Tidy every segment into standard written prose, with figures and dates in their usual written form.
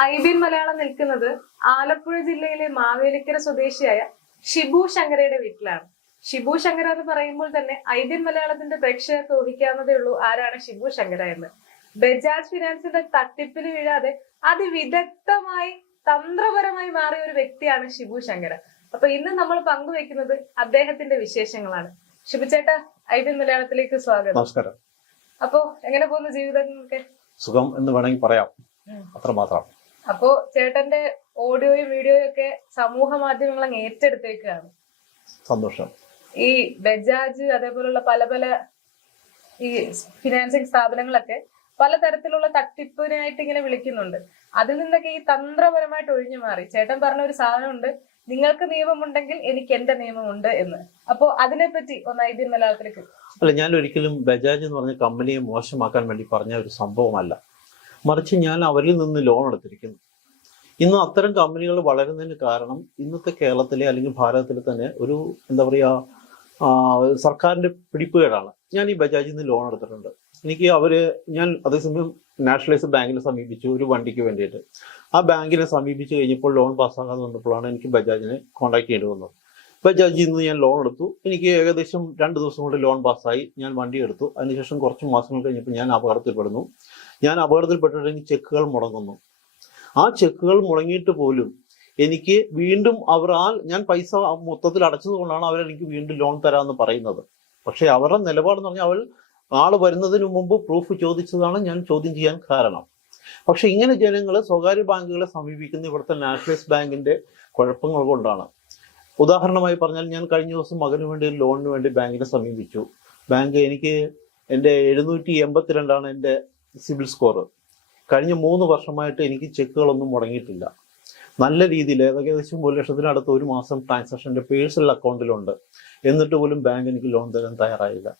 ഐബിൻ മലയാളം നിൽക്കുന്നത് ആലപ്പുഴ ജില്ലയിലെ മാവേലിക്കര സ്വദേശിയായ ഷിബു ശങ്കരയുടെ വീട്ടിലാണ്. ഷിബു ശങ്കര എന്ന് പറയുമ്പോൾ തന്നെ ഐബിൻ മലയാളത്തിന്റെ പ്രേക്ഷകർക്ക് ഊഹിക്കാവുന്നതേ ഉള്ളൂ ആരാണ് ഷിബു ശങ്കര എന്ന്. ബജാജ് ഫിനാൻസിന്റെ തട്ടിപ്പിന് വീഴാതെ അതിവിദഗ്ധമായി തന്ത്രപരമായി മാറിയ ഒരു വ്യക്തിയാണ് ഷിബു ശങ്കര. അപ്പൊ ഇന്ന് നമ്മൾ പങ്കുവെക്കുന്നത് അദ്ദേഹത്തിന്റെ വിശേഷങ്ങളാണ്. ഷിബു ചേട്ടാ, ഐബിൻ മലയാളത്തിലേക്ക് സ്വാഗതം. നമസ്കാരം. അപ്പോ എങ്ങനെ പോകുന്നു ജീവിതമൊക്കെ? സുഖം എന്ന് വേണമെങ്കിൽ പറയാം, അത്രമാത്രം. അപ്പോ ചേട്ടന്റെ ഓഡിയോയും വീഡിയോയും ഒക്കെ സമൂഹ മാധ്യമങ്ങൾ അങ്ങ് ഏറ്റെടുത്തേക്കാണ്. സന്തോഷം. ഈ ബജാജ് അതേപോലുള്ള പല പല ഈ ഫിനാൻസിങ് സ്ഥാപനങ്ങളൊക്കെ പലതരത്തിലുള്ള തട്ടിപ്പിനായിട്ട് ഇങ്ങനെ വിളിക്കുന്നുണ്ട്. അതിൽ നിന്നൊക്കെ ഈ തന്ത്രപരമായിട്ട് ഒഴിഞ്ഞു മാറി ചേട്ടൻ പറഞ്ഞ ഒരു സാധനമുണ്ട്, നിങ്ങൾക്ക് നിയമമുണ്ടെങ്കിൽ എനിക്ക് എന്റെ നിയമമുണ്ട് എന്ന്. അപ്പോ അതിനെപ്പറ്റി ഒന്ന് ഐബിൻ മലയാളത്തിലേക്ക്. അല്ല, ഞാൻ ഒരിക്കലും ബജാജ് എന്ന് പറഞ്ഞ കമ്പനിയെ മോശമാക്കാൻ വേണ്ടി പറഞ്ഞ ഒരു സംഭവമല്ല, മറിച്ച് ഞാൻ അവരിൽ നിന്ന് ലോൺ എടുത്തിരിക്കുന്നു. ഇന്ന് അത്തരം കമ്പനികൾ വളരുന്നതിന് കാരണം ഇന്നത്തെ കേരളത്തിലെ അല്ലെങ്കിൽ ഭാരതത്തിലെ തന്നെ ഒരു എന്താ പറയുക സർക്കാരിന്റെ പിടിപ്പുകേടാണ്. ഞാൻ ഈ ബജാജിൽ നിന്ന് ലോൺ എടുത്തിട്ടുണ്ട്. എനിക്ക് ഞാൻ അതേസമയം നാഷണലൈസ് ബാങ്കിനെ സമീപിച്ചു ഒരു വണ്ടിക്ക് വേണ്ടിയിട്ട്. ആ ബാങ്കിനെ സമീപിച്ച് കഴിഞ്ഞപ്പോൾ ലോൺ പാസ്സാകാതെ വന്നപ്പോഴാണ് എനിക്ക് ബജാജിനെ കോൺടാക്ട് ചെയ്യേണ്ടി വന്നത്. ബജാജിൽ നിന്ന് ഞാൻ ലോൺ എടുത്തു. എനിക്ക് ഏകദേശം 2 ദിവസം കൊണ്ട് ലോൺ പാസ്സായി. ഞാൻ വണ്ടി എടുത്തു. അതിനുശേഷം കുറച്ച് മാസങ്ങൾ കഴിഞ്ഞപ്പോൾ ഞാൻ അപകടത്തിൽപ്പെടുന്നു. ഞാൻ അപകടത്തിൽപ്പെട്ടിട്ട് എനിക്ക് ചെക്കുകൾ മുടങ്ങുന്നു. ആ ചെക്കുകൾ മുടങ്ങിയിട്ട് പോലും എനിക്ക് വീണ്ടും ഞാൻ പൈസ മൊത്തത്തിൽ അടച്ചത് കൊണ്ടാണ് അവരെനിക്ക് വീണ്ടും ലോൺ തരാമെന്ന് പറയുന്നത്. പക്ഷെ അവരുടെ നിലപാടെന്ന് പറഞ്ഞാൽ ആള് വരുന്നതിന് മുമ്പ് പ്രൂഫ് ചോദിച്ചതാണ് ഞാൻ ചോദ്യം ചെയ്യാൻ കാരണം. പക്ഷെ ഇങ്ങനെ ജനങ്ങൾ സ്വകാര്യ ബാങ്കുകളെ സമീപിക്കുന്ന ഇവിടുത്തെ നാഷണലൈസ് ബാങ്കിന്റെ കുഴപ്പങ്ങൾ കൊണ്ടാണ്. ഉദാഹരണമായി പറഞ്ഞാൽ, ഞാൻ കഴിഞ്ഞ ദിവസം മകന് വേണ്ടി ലോണിന് വേണ്ടി ബാങ്കിനെ സമീപിച്ചു. ബാങ്ക് എൻ്റെ 782 എൻ്റെ സിബിൽ സ്കോർ. കഴിഞ്ഞ 3 വർഷമായിട്ട് എനിക്ക് ചെക്കുകളൊന്നും മുടങ്ങിയിട്ടില്ല. നല്ല രീതിയിൽ ഏകദേശം 1 ലക്ഷത്തിനടുത്ത് ഒരു മാസം ട്രാൻസാക്ഷൻ എൻ്റെ പേഴ്സണൽ അക്കൗണ്ടിലുണ്ട്. എന്നിട്ട് പോലും ബാങ്ക് എനിക്ക് ലോൺ തരാൻ തയ്യാറായില്ല.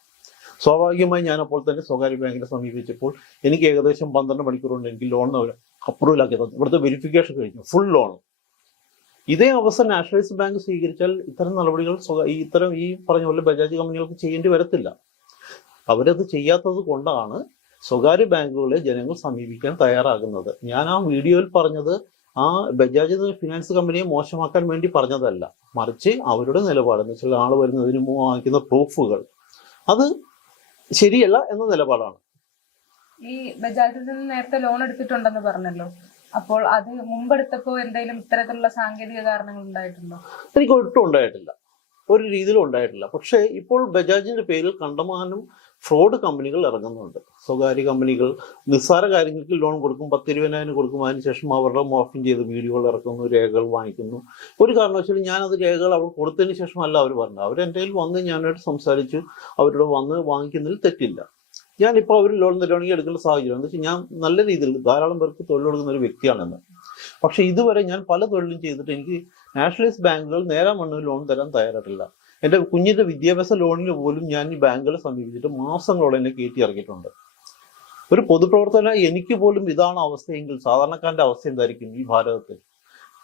സ്വാഭാവികമായി ഞാൻ അപ്പോൾ തന്നെ സ്വകാര്യ ബാങ്കിനെ സമീപിച്ചപ്പോൾ എനിക്ക് ഏകദേശം 12 മണിക്കൂർ കൊണ്ട് എനിക്ക് ലോൺ അപ്രൂവൽ ആക്കി തന്നു. ഇവിടുത്തെ വെരിഫിക്കേഷൻ കഴിഞ്ഞു, ഫുൾ ലോൺ. ഇതേ അവസ്ഥ നാഷണലൈസ് ബാങ്ക് സ്വീകരിച്ചാൽ ഇത്തരം നടപടികൾ ഈ പറഞ്ഞ പോലെ ബജാജ് കമ്പനികൾക്ക് ചെയ്യേണ്ടി വരത്തില്ല. അവരത് ചെയ്യാത്തത് കൊണ്ടാണ് സ്വകാര്യ ബാങ്കുകളെ ജനങ്ങൾ സമീപിക്കാൻ തയ്യാറാകുന്നത്. ഞാൻ ആ വീഡിയോയിൽ പറഞ്ഞത് ആ ബജാജ് ഫിനാൻസ് കമ്പനിയെ മോശമാക്കാൻ വേണ്ടി പറഞ്ഞതല്ല, മറിച്ച് അവരുടെ നിലപാടെന്ന് വെച്ചാൽ ആൾ വരുന്നതിന് മുമ്പ് വാങ്ങിക്കുന്ന പ്രൂഫുകൾ അത് ശരിയല്ല എന്ന നിലപാടാണ്. ഈ ബജാജിൽ നിന്ന് നേരത്തെ ലോൺ എടുത്തിട്ടുണ്ടെന്ന് പറഞ്ഞല്ലോ, അപ്പോൾ അത് മുമ്പെടുത്തപ്പോൾ എന്തെങ്കിലും ഇത്തരത്തിലുള്ള സാങ്കേതിക കാരണങ്ങൾ ഉണ്ടായിട്ടുണ്ടോ? എനിക്ക് ഒട്ടും ഉണ്ടായിട്ടില്ല, ഒരു രീതിയിലും ഉണ്ടായിട്ടില്ല. പക്ഷേ ഇപ്പോൾ ബജാജിന്റെ പേരിൽ കണ്ടമാനം ഫ്രോഡ് കമ്പനികൾ ഇറങ്ങുന്നുണ്ട്. സ്വകാര്യ കമ്പനികൾ നിസ്സാര കാര്യങ്ങൾക്ക് ലോൺ കൊടുക്കും, 10-20,000 കൊടുക്കും. അതിനുശേഷം അവരുടെ മോർഫിംഗ് ചെയ്ത് വീഡിയോകൾ ഇറക്കുന്നു, രേഖകൾ വാങ്ങിക്കുന്നു. ഒരു കാരണവശാലും ഞാനത് രേഖകൾ അവർ കൊടുത്തതിന് ശേഷമല്ല അവർ പറഞ്ഞത്. അവരെൻ്റെ കയ്യിൽ വന്ന് ഞാനായിട്ട് സംസാരിച്ചു, അവരോട് വന്ന് വാങ്ങിക്കുന്നതിൽ തെറ്റില്ല. ഞാനിപ്പോൾ അവർ ലോൺ തരുവാണെങ്കിൽ എടുക്കേണ്ട സാഹചര്യം എന്ന് വെച്ചാൽ ഞാൻ നല്ല രീതിയിൽ ധാരാളം പേർക്ക് തൊഴിൽ കൊടുക്കുന്ന ഒരു വ്യക്തിയാണെന്ന്. പക്ഷെ ഇതുവരെ ഞാൻ പല തൊഴിലും ചെയ്തിട്ട് എനിക്ക് നാഷണലൈസ് ബാങ്കുകൾ നേരാൻ മണ്ണിൽ ലോൺ തരാൻ തയ്യാറായിട്ടില്ല. എൻ്റെ കുഞ്ഞിൻ്റെ വിദ്യാഭ്യാസ ലോണിന് പോലും ഞാൻ ഈ ബാങ്കുകളെ സമീപിച്ചിട്ട് മാസങ്ങളോടെ എന്നെ കയറ്റി ഇറക്കിയിട്ടുണ്ട്. ഒരു പൊതുപ്രവർത്തന എനിക്ക് പോലും ഇതാണ് അവസ്ഥയെങ്കിൽ സാധാരണക്കാരൻ്റെ അവസ്ഥ എന്തായിരിക്കും ഈ ഭാരതത്തിൽ?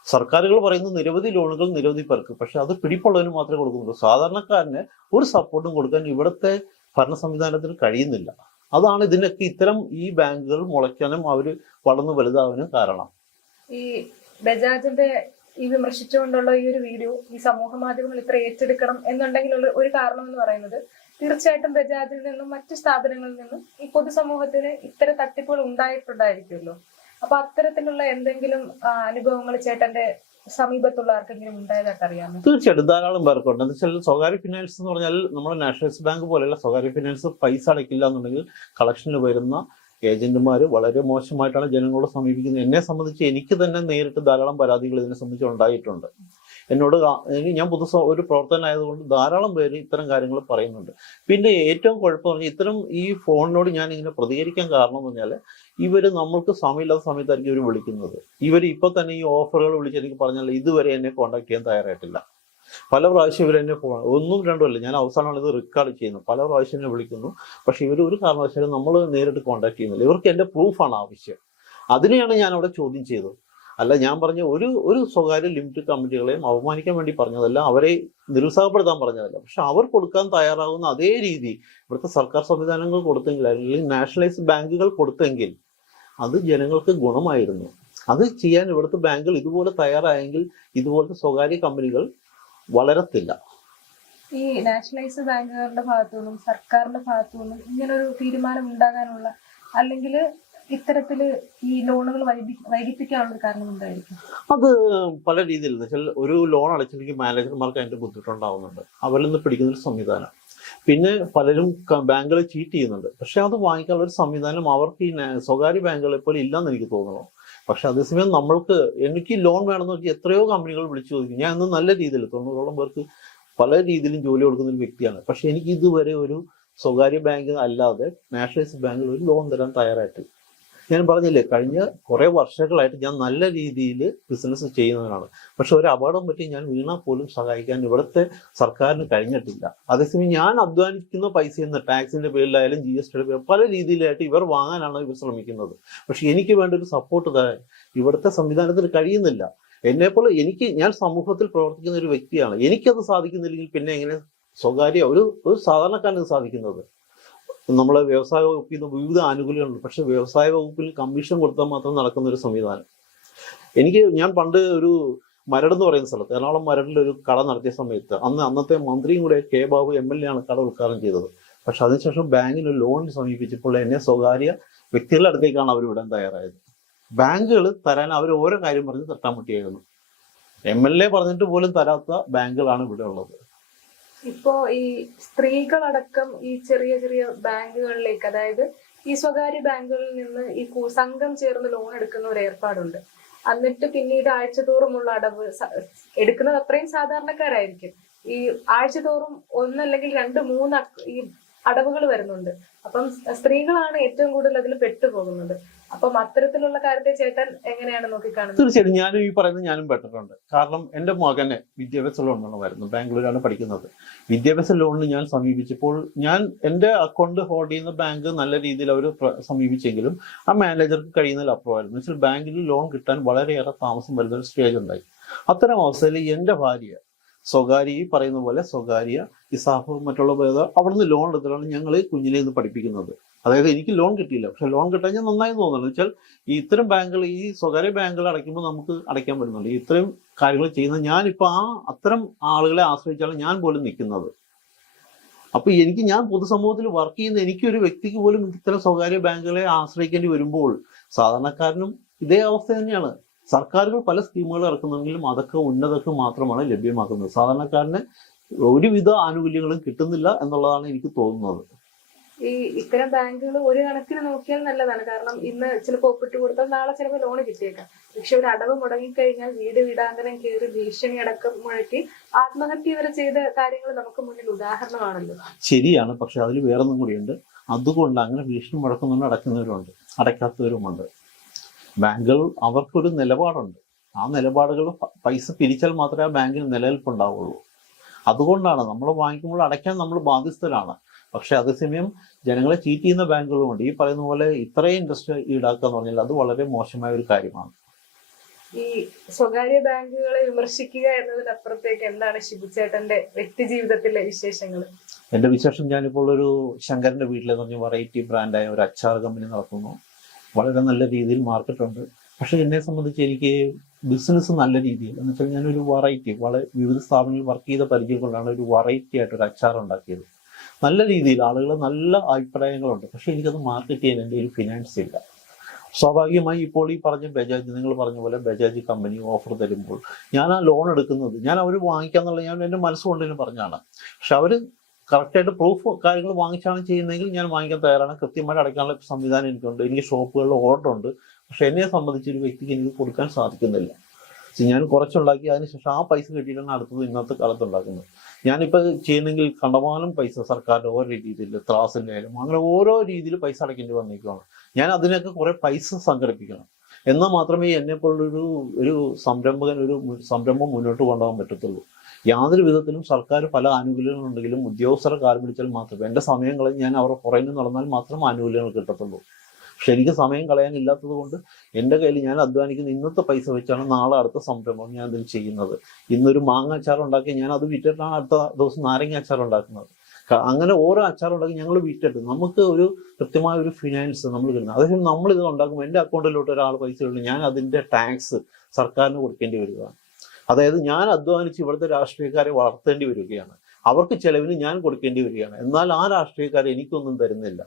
സർക്കാരുകൾ പറയുന്ന നിരവധി ലോണുകൾ നിരവധി പേർക്ക്, പക്ഷെ അത് പിടിപ്പുള്ളവന് മാത്രമേ കൊടുക്കുന്നുള്ളൂ. സാധാരണക്കാരന് ഒരു സപ്പോർട്ടും കൊടുക്കാൻ ഇവിടുത്തെ ഭരണ സംവിധാനത്തിന് കഴിയുന്നില്ല. അതാണ് ഇതിനൊക്കെ ഇത്തരം ഈ ബാങ്കുകൾ മുളയ്ക്കാനും അവർ വളർന്നു വലുതാവാനും കാരണം. ഈ ബജാജിന്റെ ഈ വിമർശിച്ചുകൊണ്ടുള്ള ഈ ഒരു വീഡിയോ ഈ സമൂഹ മാധ്യമങ്ങൾ ഇത്ര ഏറ്റെടുക്കണം എന്നുണ്ടെങ്കിലുള്ള ഒരു കാരണം എന്ന് പറയുന്നത് തീർച്ചയായിട്ടും ബജാജിൽ നിന്നും മറ്റു സ്ഥാപനങ്ങളിൽ നിന്നും ഈ പൊതുസമൂഹത്തിന് ഇത്തരം തട്ടിപ്പുകൾ ഉണ്ടായിട്ടുണ്ടായിരിക്കുമല്ലോ. അപ്പൊ അത്തരത്തിലുള്ള എന്തെങ്കിലും അനുഭവങ്ങൾ ചേട്ടന്റെ സമീപത്തുള്ള ആർക്കെങ്കിലും ഉണ്ടായതായിട്ട് അറിയാമോ? തീർച്ചയായിട്ടും ധാരാളം പേർക്കുണ്ട്. എന്താ വെച്ചാൽ സ്വകാര്യ ഫിനാൻസ് എന്ന് പറഞ്ഞാൽ നമ്മുടെ നാഷണലൈസ് ബാങ്ക് പോലെയുള്ള സ്വകാര്യ ഫിനാൻസ് പൈസ അടയ്ക്കില്ല എന്നുണ്ടെങ്കിൽ കളക്ഷനിൽ വരുന്ന ഏജന്റുമാർ വളരെ മോശമായിട്ടാണ് ജനങ്ങളോട് സമീപിക്കുന്നത്. എന്നെ സംബന്ധിച്ച് എനിക്ക് തന്നെ നേരിട്ട് ധാരാളം പരാതികൾ ഇതിനെ സംബന്ധിച്ച് ഉണ്ടായിട്ടുണ്ട്. ഞാൻ ഒരു പ്രവർത്തകനായതുകൊണ്ട് ധാരാളം പേര് ഇത്തരം കാര്യങ്ങൾ പറയുന്നുണ്ട്. പിന്നെ ഏറ്റവും കുഴപ്പം പറഞ്ഞാൽ ഇത്തരം ഈ ഫോണിനോട് ഞാൻ ഇങ്ങനെ പ്രതികരിക്കാൻ കാരണം എന്ന് പറഞ്ഞാൽ നമ്മൾക്ക് സമയമില്ലാത്ത സമയത്തായിരിക്കും ഇവർ വിളിക്കുന്നത്. ഇപ്പൊ തന്നെ ഈ ഓഫറുകൾ വിളിച്ച് എനിക്ക് പറഞ്ഞാൽ ഇതുവരെ എന്നെ കോൺടാക്ട് ചെയ്യാൻ തയ്യാറായിട്ടില്ല. പല പ്രാവശ്യം ഇവരെന്നെ ഒന്നും രണ്ടും അല്ല, ഞാൻ അവസാനമാണ് ഇത് റെക്കോർഡ് ചെയ്യുന്നത്. പല പ്രാവശ്യം എന്നെ വിളിക്കുന്നു, പക്ഷെ ഒരു കാരണവശാലും നമ്മൾ നേരിട്ട് കോൺടാക്ട് ചെയ്യുന്നില്ല. ഇവർക്ക് എൻ്റെ പ്രൂഫാണ് ആവശ്യം. അതിനെയാണ് ഞാൻ അവിടെ ചോദ്യം ചെയ്തത്. അല്ല, ഞാൻ പറഞ്ഞ ഒരു സ്വകാര്യ ലിമിറ്റഡ് കമ്പനികളെയും അപമാനിക്കാൻ വേണ്ടി പറഞ്ഞതല്ല, അവരെ നിരുത്സാഹപ്പെടുത്താൻ പറഞ്ഞതല്ല. പക്ഷെ അവർ കൊടുക്കാൻ തയ്യാറാകുന്ന അതേ രീതി ഇവിടുത്തെ സർക്കാർ സംവിധാനങ്ങൾ കൊടുത്തെങ്കിൽ അല്ലെങ്കിൽ നാഷണലൈസ് ബാങ്കുകൾ കൊടുത്തെങ്കിൽ അത് ജനങ്ങൾക്ക് ഗുണമായിരുന്നു. അത് ചെയ്യാൻ ഇവിടുത്തെ ബാങ്കുകൾ ഇതുപോലെ തയ്യാറായെങ്കിൽ ഇതുപോലത്തെ സ്വകാര്യ കമ്പനികൾ വളരത്തില്ല. ഈ നാഷണലൈസ്ഡ് ബാങ്കുകളുടെ ഭാഗത്തുനിന്നും സർക്കാരിന്റെ ഭാഗത്തുനിന്നും ഇങ്ങനൊരു തീരുമാനം ഉണ്ടാകാനുള്ള, അല്ലെങ്കിൽ ഇത്തരത്തില് ഈ ലോണുകൾ വൈകിപ്പിക്കാനുള്ള കാരണം എന്തായിരിക്കും? അത് പല രീതിയിൽ വെച്ചാൽ ഒരു ലോൺ അടച്ചില്ലെങ്കിൽ മാനേജർമാർക്ക് അതിന്റെ ബുദ്ധിമുട്ടുണ്ടാവുന്നുണ്ട്, അവരിൽ നിന്ന് പിടിക്കുന്ന ഒരു സംവിധാനം. പിന്നെ പലരും ബാങ്കുകൾ ചീറ്റ് ചെയ്യുന്നുണ്ട്. പക്ഷെ അത് വാങ്ങിക്കാനുള്ള ഒരു സംവിധാനം അവർക്ക് ഈ സ്വകാര്യ ബാങ്കുകളെ പോലെ ഇല്ലെന്ന് എനിക്ക് തോന്നുന്നു. പക്ഷെ അതേസമയം എനിക്ക് ലോൺ വേണമെന്ന് വെച്ചാൽ എത്രയോ കമ്പനികൾ വിളിച്ചു ചോദിക്കും. ഞാൻ ഇന്ന് നല്ല രീതിയിൽ 90ഓളം പേർക്ക് പല രീതിയിലും ജോലി കൊടുക്കുന്ന ഒരു വ്യക്തിയാണ്. പക്ഷെ എനിക്ക് ഇതുവരെ ഒരു സ്വകാര്യ ബാങ്ക് അല്ലാതെ നാഷണലൈസ്ഡ് ബാങ്കുകൾ ഒരു ലോൺ തരാൻ തയ്യാറായിട്ടില്ല. ഞാൻ പറഞ്ഞില്ലേ, കഴിഞ്ഞ കുറെ വർഷങ്ങളായിട്ട് ഞാൻ നല്ല രീതിയിൽ ബിസിനസ് ചെയ്യുന്നവനാണ്. പക്ഷെ ഒരു അപകടം പറ്റി ഞാൻ വീണാൽ പോലും സഹായിക്കാൻ ഇവിടുത്തെ സർക്കാരിന് കഴിഞ്ഞിട്ടില്ല. അതേസമയം ഞാൻ അധ്വാനിക്കുന്ന പൈസയിൽ നിന്ന് ടാക്സിന്റെ പേരിലായാലും GSTയുടെ പേരിൽ പല രീതിയിലായിട്ട് ഇവർ വാങ്ങാനാണ് ഇവർ ശ്രമിക്കുന്നത്. പക്ഷെ എനിക്ക് വേണ്ട ഒരു സപ്പോർട്ട് തരാൻ ഇവിടുത്തെ സംവിധാനത്തിന് കഴിയുന്നില്ല. എന്നെപ്പോലെ ഞാൻ സമൂഹത്തിൽ പ്രവർത്തിക്കുന്ന ഒരു വ്യക്തിയാണ്. എനിക്കത് സാധിക്കുന്നില്ലെങ്കിൽ പിന്നെ എങ്ങനെ സ്വകാര്യ ഒരു സാധാരണക്കാരന് സാധിക്കുന്നത്? നമ്മളെ വ്യവസായ വകുപ്പിൽ നിന്ന് വിവിധ ആനുകൂല്യങ്ങളുണ്ട്. പക്ഷെ വ്യവസായ വകുപ്പിൽ കമ്മീഷൻ കൊടുത്താൽ മാത്രം നടക്കുന്ന ഒരു സംവിധാനം. ഞാൻ പണ്ട് ഒരു മരട് എന്ന് പറയുന്ന സ്ഥലത്ത്, എറണാകുളം മരടിൽ ഒരു കട നടത്തിയ സമയത്ത് അന്നത്തെ മന്ത്രിയും കൂടെ കെ ബാബു MLA ആണ് കട ഉദ്ഘാടനം ചെയ്തത്. പക്ഷെ അതിനുശേഷം ബാങ്കിന് ലോണിന് സമീപിച്ചപ്പോൾ എന്നെ സ്വകാര്യ വ്യക്തികളുടെ അടുത്തേക്കാണ് അവർ വിടാൻ തയ്യാറായത്. ബാങ്കുകൾ തരാൻ അവർ ഓരോ കാര്യം പറഞ്ഞ് തട്ടാമുട്ടിയായിരുന്നു. MLA പറഞ്ഞിട്ട് പോലും തരാത്ത ബാങ്കുകളാണ് ഇവിടെ ഉള്ളത്. ഇപ്പോ ഈ സ്ത്രീകളടക്കം ഈ ചെറിയ ചെറിയ ബാങ്കുകളിലേക്ക്, അതായത് ഈ സ്വകാര്യ ബാങ്കുകളിൽ നിന്ന് ഈ സംഘം ചേർന്ന് ലോൺ എടുക്കുന്ന ഒരു ഏർപ്പാടുണ്ട്. എന്നിട്ട് പിന്നീട് ആഴ്ചതോറുമുള്ള അടവ് എടുക്കുന്നത് അത്രയും സാധാരണക്കാരായിരിക്കും. ഈ ആഴ്ചതോറും ഒന്നല്ലെങ്കിൽ 2-3 ഈ അടവുകൾ വരുന്നുണ്ട്. അപ്പം സ്ത്രീകളാണ് ഏറ്റവും കൂടുതൽ അതിൽ പെട്ടുപോകുന്നത്. അപ്പം അത്തരത്തിലുള്ള കാര്യത്തെ ചേട്ടൻ എങ്ങനെയാണ് നോക്കിക്കാണുന്നത്? തീർച്ചയായിട്ടും ഞാനും പെട്ടിട്ടുണ്ട്. കാരണം എൻ്റെ മകനെ വിദ്യാഭ്യാസ ലോണിനാണ് വരുന്നത്. ബാംഗ്ലൂരാണ് പഠിക്കുന്നത്. വിദ്യാഭ്യാസ ലോണിന് ഞാൻ സമീപിച്ചപ്പോൾ എൻ്റെ അക്കൗണ്ട് ഹോൾഡ് ചെയ്യുന്ന ബാങ്ക് നല്ല രീതിയിൽ അവർ സമീപിച്ചെങ്കിലും ആ മാനേജർക്ക് കഴിയുന്നതിൽ അപ്പുറമായിരുന്നു. എന്ന് വെച്ചാൽ ബാങ്കിൽ ലോൺ കിട്ടാൻ വളരെയേറെ താമസം വരുന്ന ഒരു സ്റ്റേജ് ഉണ്ടായി. അത്തരം അവസ്ഥയിൽ എൻ്റെ ഭാര്യ ഈ പറയുന്ന പോലെ സ്വകാര്യ ഇസാഫ് മറ്റുള്ള അവിടുന്ന് ലോൺ എടുത്തിട്ടാണ് ഞങ്ങൾ കുഞ്ഞിലെ നിന്ന് പഠിപ്പിക്കുന്നത്. അതായത് എനിക്ക് ലോൺ കിട്ടിയില്ല, പക്ഷെ ലോൺ കിട്ടാൻ ഞാൻ നന്നായി തോന്നുന്നു. വെച്ചാൽ ഇത്തരം ബാങ്കുകൾ, ഈ സ്വകാര്യ ബാങ്കുകൾ അടയ്ക്കുമ്പോൾ നമുക്ക് അടയ്ക്കാൻ പറ്റുന്നുണ്ട്. ഇത്രയും കാര്യങ്ങൾ ചെയ്യുന്ന ഞാനിപ്പോൾ അത്തരം ആളുകളെ ആശ്രയിച്ചാണ് ഞാൻ പോലും നിൽക്കുന്നത്. അപ്പൊ ഞാൻ പൊതുസമൂഹത്തിൽ വർക്ക് ചെയ്യുന്ന എനിക്കൊരു വ്യക്തിക്ക് പോലും ഇത്തരം സ്വകാര്യ ബാങ്കുകളെ ആശ്രയിക്കേണ്ടി വരുമ്പോൾ സാധാരണക്കാരനും ഇതേ അവസ്ഥ തന്നെയാണ്. സർക്കാരുകൾ പല സ്കീമുകൾ ഇറക്കുന്നെങ്കിലും അതൊക്കെ ഉന്നതർക്ക് മാത്രമാണ് ലഭ്യമാക്കുന്നത്. സാധാരണക്കാരന് ഒരുവിധ ആനുകൂല്യങ്ങളും കിട്ടുന്നില്ല എന്നുള്ളതാണ് എനിക്ക് തോന്നുന്നത്. ഈ ഇത്തരം ബാങ്കുകൾ ഒരു കണക്കിന് നോക്കിയാൽ നല്ലതാണ്. കാരണം ഇന്ന് ചിലപ്പോൾ ഒപ്പിട്ട് കൊടുത്താൽ നാളെ ചിലപ്പോൾ ലോൺ കിട്ടിയേക്കാം. പക്ഷെ ഒരു അടവ് മുടങ്ങിക്കഴിഞ്ഞാൽ വീടാന്തരം കയറി ഭീഷണി അടക്കം മുഴക്കി ആത്മഹത്യ വരെ ചെയ്ത കാര്യങ്ങൾ നമുക്ക് മുന്നിൽ ഉദാഹരണമാണല്ലോ. ശരിയാണ്. പക്ഷെ അതിൽ വേറൊന്നും കൂടിയുണ്ട്. അതുകൊണ്ട് അങ്ങനെ ഭീഷണി മുടക്കുന്നുണ്ട്, അടയ്ക്കുന്നവരുണ്ട്, അടയ്ക്കാത്തവരുമുണ്ട്. ബാങ്കുകൾ അവർക്കൊരു നിലപാടുണ്ട്. ആ നിലപാടുകൾ പൈസ പിരിച്ചാൽ മാത്രമേ ആ ബാങ്കിന് നിലനിൽപ്പുണ്ടാവുള്ളൂ. അതുകൊണ്ടാണ് നമ്മൾ വാങ്ങിക്കുമ്പോൾ അടയ്ക്കാൻ നമ്മൾ ബാധ്യസ്ഥരാണ്. പക്ഷെ അതേസമയം ജനങ്ങളെ ചീറ്റ് ചെയ്യുന്ന ബാങ്കുകളുമുണ്ട്. ഈ പറയുന്ന പോലെ ഇത്രയും ഇൻട്രസ്റ്റ് ഈടാക്കുക എന്ന് പറഞ്ഞാൽ അത് വളരെ മോശമായ ഒരു കാര്യമാണ്. ഈ സ്വകാര്യ ബാങ്കുകളെ വിമർശിക്കുക എന്നതിനപ്പുറത്തേക്ക് എന്താണ് ഷിബുചേട്ടന്റെ വ്യക്തി ജീവിതത്തിലെ വിശേഷങ്ങൾ? എന്റെ വിശേഷം, ഞാനിപ്പോൾ ഒരു ശങ്കരന്റെ വീട്ടിലെന്ന് പറഞ്ഞ വെറൈറ്റി ബ്രാൻഡായ ഒരു അച്ചാർ കമ്പനി നടത്തുന്നു. വളരെ നല്ല രീതിയിൽ മാർക്കറ്റുണ്ട്. പക്ഷെ എന്നെ സംബന്ധിച്ച് എനിക്ക് ബിസിനസ് നല്ല രീതിയിൽ എന്ന് വെച്ചാൽ ഞാനൊരു വെറൈറ്റി, വളരെ വിവിധ സ്ഥാപനങ്ങളിൽ വർക്ക് ചെയ്ത പരിചയം കൊണ്ടാണ് ഒരു വെറൈറ്റി ആയിട്ടൊരു അച്ചാർ ഉണ്ടാക്കിയത്. നല്ല രീതിയിൽ ആളുകൾ നല്ല അഭിപ്രായങ്ങളുണ്ട്. പക്ഷെ എനിക്കത് മാർക്കറ്റ് ചെയ്യാൻ എൻ്റെ ഒരു ഫിനാൻസ് ഇല്ല. സ്വാഭാവികമായി ഇപ്പോൾ ഈ പറഞ്ഞ ബജാജ്, നിങ്ങൾ പറഞ്ഞ പോലെ ബജാജ് കമ്പനി ഓഫർ തരുമ്പോൾ ഞാൻ ആ ലോൺ എടുക്കുന്നത്, ഞാൻ അവർ വാങ്ങിക്കാന്നുള്ള ഞാൻ എൻ്റെ മനസ്സുകൊണ്ട് തന്നെ പറഞ്ഞാണ്. പക്ഷെ അവർ കറക്റ്റായിട്ട് പ്രൂഫ് കാര്യങ്ങൾ വാങ്ങിച്ചാണ് ചെയ്യുന്നതെങ്കിൽ ഞാൻ വാങ്ങിക്കാൻ തയ്യാറാണ്. കൃത്യമായിട്ട് അടയ്ക്കാനുള്ള സംവിധാനം എനിക്കുണ്ട്. എനിക്ക് ഷോപ്പുകളിൽ ഓർഡർ ഉണ്ട്. പക്ഷെ എന്നെ സംബന്ധിച്ച് ഒരു വ്യക്തിക്ക് എനിക്ക് കൊടുക്കാൻ സാധിക്കുന്നില്ല. ഞാൻ കുറച്ചുണ്ടാക്കി അതിനുശേഷം ആ പൈസ കിട്ടിയിട്ടാണ് അടുത്തത് ഇന്നത്തെ കാലത്ത് ഉണ്ടാക്കുന്നത്. ഞാനിപ്പോൾ ചെയ്യുന്നെങ്കിൽ കണ്ടമാനം പൈസ സർക്കാരിൻ്റെ ഓരോ രീതിയിൽ, ത്രാസിൻ്റെ ആയാലും അങ്ങനെ ഓരോ രീതിയിൽ പൈസ അടയ്ക്കേണ്ടി വന്നിരിക്കുകയാണ്. ഞാൻ അതിനൊക്കെ കുറെ പൈസ സംഘടിപ്പിക്കണം. എന്നാൽ മാത്രമേ എന്നെപ്പോലൊരു സംരംഭം മുന്നോട്ട് കൊണ്ടുപോകാൻ പറ്റത്തുള്ളൂ. യാതൊരു വിധത്തിലും സർക്കാർ പല ആനുകൂല്യങ്ങളുണ്ടെങ്കിലും ഉദ്യോഗസ്ഥരെ കാൽ പിടിച്ചാൽ മാത്രമേ, എൻ്റെ സമയം കളഞ്ഞ് ഞാൻ അവരുടെ പുറകിൽ നടന്നാൽ മാത്രം ആനുകൂല്യങ്ങൾ കിട്ടത്തുള്ളൂ. പക്ഷെ എനിക്ക് സമയം കളയാനില്ലാത്തത് കൊണ്ട് എൻ്റെ കയ്യിൽ ഞാൻ അധ്വാനിക്കുന്ന ഇന്നത്തെ പൈസ വെച്ചാണ് നാളെ അടുത്ത സംരംഭം ഞാൻ ഇതിൽ ചെയ്യുന്നത്. ഇന്നൊരു മാങ്ങ അച്ചാർ ഉണ്ടാക്കി ഞാൻ അത് വിറ്റിട്ടാണ് അടുത്ത ദിവസം നാരങ്ങ അച്ചാർ ഉണ്ടാക്കുന്നത്. അങ്ങനെ ഓരോ അച്ചാറുണ്ടാക്കി ഞങ്ങൾ വിറ്റിട്ട് നമുക്ക് ഒരു കൃത്യമായ ഒരു ഫിനാൻസ് നമ്മൾ കിട്ടുന്നത്. അതേസമയം നമ്മൾ ഇത് ഉണ്ടാക്കുമ്പോൾ എൻ്റെ അക്കൗണ്ടിലോട്ട് ഒരാൾ പൈസ ഇടുന്നു, ഞാൻ അതിൻ്റെ ടാക്സ് സർക്കാരിന് കൊടുക്കേണ്ടി വരികയാണ്. അതായത് ഞാൻ അധ്വാനിച്ച് ഇവിടുത്തെ രാഷ്ട്രീയക്കാരെ വളർത്തേണ്ടി വരികയാണ്, അവർക്ക് ചെലവിന് ഞാൻ കൊടുക്കേണ്ടി വരികയാണ്. എന്നാൽ ആ രാഷ്ട്രീയക്കാർ എനിക്കൊന്നും തരുന്നില്ല.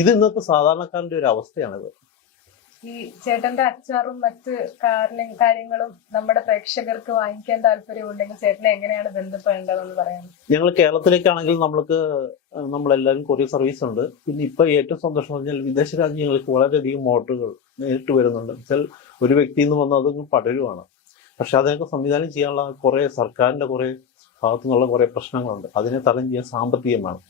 ഇത് ഇന്നത്തെ സാധാരണക്കാരൻ്റെ ഒരു അവസ്ഥയാണിത്. ഈ ചേട്ടന്റെ അച്ചാറും മറ്റ് കാര്യങ്ങളും നമ്മുടെ പ്രേക്ഷകർക്ക് വാങ്ങിക്കാൻ താല്പര്യമുണ്ടെങ്കിൽ ചേട്ടനെ എങ്ങനെയാണ് ബന്ധപ്പെടേണ്ടതെന്ന് പറയാം? ഞങ്ങൾ കേരളത്തിലേക്കാണെങ്കിൽ നമ്മളെല്ലാവരും കൊറിയർ സർവീസ് ഉണ്ട്. പിന്നെ ഇപ്പൊ ഏറ്റവും സന്തോഷം പറഞ്ഞാൽ വിദേശ രാജ്യങ്ങൾക്ക് വളരെയധികം ഓർഡറുകൾ നേരിട്ട് വരുന്നുണ്ട്. വെച്ചാൽ ഒരു വ്യക്തിയിൽ നിന്ന് വന്ന് അതൊന്നും പടരുവാണ്. പക്ഷെ അതിനൊക്കെ സംവിധാനം ചെയ്യാനുള്ള സർക്കാരിന്റെ ഭാഗത്തു നിന്നുള്ള കുറെ പ്രശ്നങ്ങളുണ്ട്. അതിനെ തരണം ചെയ്യാൻ സാമ്പത്തികം വേണം.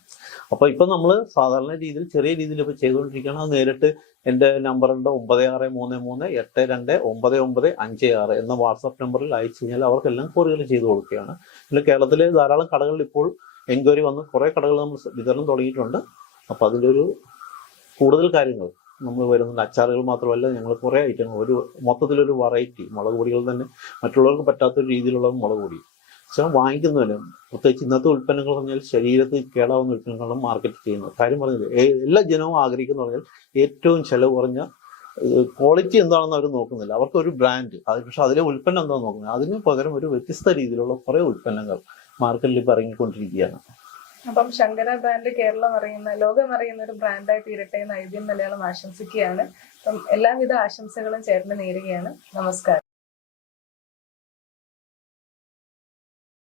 അപ്പൊ ഇപ്പൊ നമ്മൾ സാധാരണ രീതിയിൽ ചെറിയ രീതിയിൽ ഇപ്പൊ ചെയ്തുകൊണ്ടിരിക്കുകയാണ്. അത് നേരിട്ട് എൻ്റെ നമ്പറുണ്ട് 9632829956 എന്ന വാട്സാപ്പ് നമ്പറിൽ അയച്ചു കഴിഞ്ഞാൽ അവർക്കെല്ലാം കൊറിയർ ചെയ്ത് കൊടുക്കുകയാണ്. പിന്നെ കേരളത്തിലെ ധാരാളം കടകളിൽ ഇപ്പോൾ എൻക്വയറി വന്ന് കുറെ കടകൾ നമ്മൾ വിതരണം തുടങ്ങിയിട്ടുണ്ട്. അപ്പൊ അതിൻ്റെ ഒരു കൂടുതൽ കാര്യങ്ങൾ നമ്മൾ വരുന്നുണ്ട്. അച്ചാറുകൾ മാത്രമല്ല, ഞങ്ങൾ കുറേ ഐറ്റങ്ങൾ, മൊത്തത്തിലൊരു വെറൈറ്റി മുളക് പൊടികൾ തന്നെ മറ്റുള്ളവർക്ക് പറ്റാത്തൊരു രീതിയിലുള്ള മുളക് പൊടി വാങ്ങിക്കുന്നതിന്, പ്രത്യേകിച്ച് ഇന്നത്തെ ഉൽപ്പന്നങ്ങൾ പറഞ്ഞാൽ ശരീരത്തിൽ കേടാവുന്ന ഉൽപ്പന്നങ്ങളും മാർക്കറ്റ് ചെയ്യുന്നത്. കാര്യം പറഞ്ഞത് എല്ലാ ജനവും ആഗ്രഹിക്കുന്ന പറഞ്ഞാൽ ഏറ്റവും ചെലവ് കുറഞ്ഞ ക്വാളിറ്റി എന്താണെന്ന് അവർ നോക്കുന്നില്ല. അവർക്കൊരു ബ്രാൻഡ്, പക്ഷെ അതിലെ ഉൽപ്പന്നം എന്താണെന്ന് നോക്കുന്നത്. അതിന് പകരം ഒരു വ്യത്യസ്ത രീതിയിലുള്ള കുറേ ഉൽപ്പന്നങ്ങൾ മാർക്കറ്റിൽ ഇപ്പോൾ ഇറങ്ങിക്കൊണ്ടിരിക്കുകയാണ്. അപ്പം ശങ്കര ബ്രാൻഡ് ലോകം അറിയുന്ന ഒരു ബ്രാൻഡായി തീരട്ടെ എന്ന് IBM മലയാളം ആശംസിക്കുകയാണ്. അപ്പം എല്ലാവിധ ആശംസകളും ചേട്ടന് നേരുകയാണ്. നമസ്കാരം.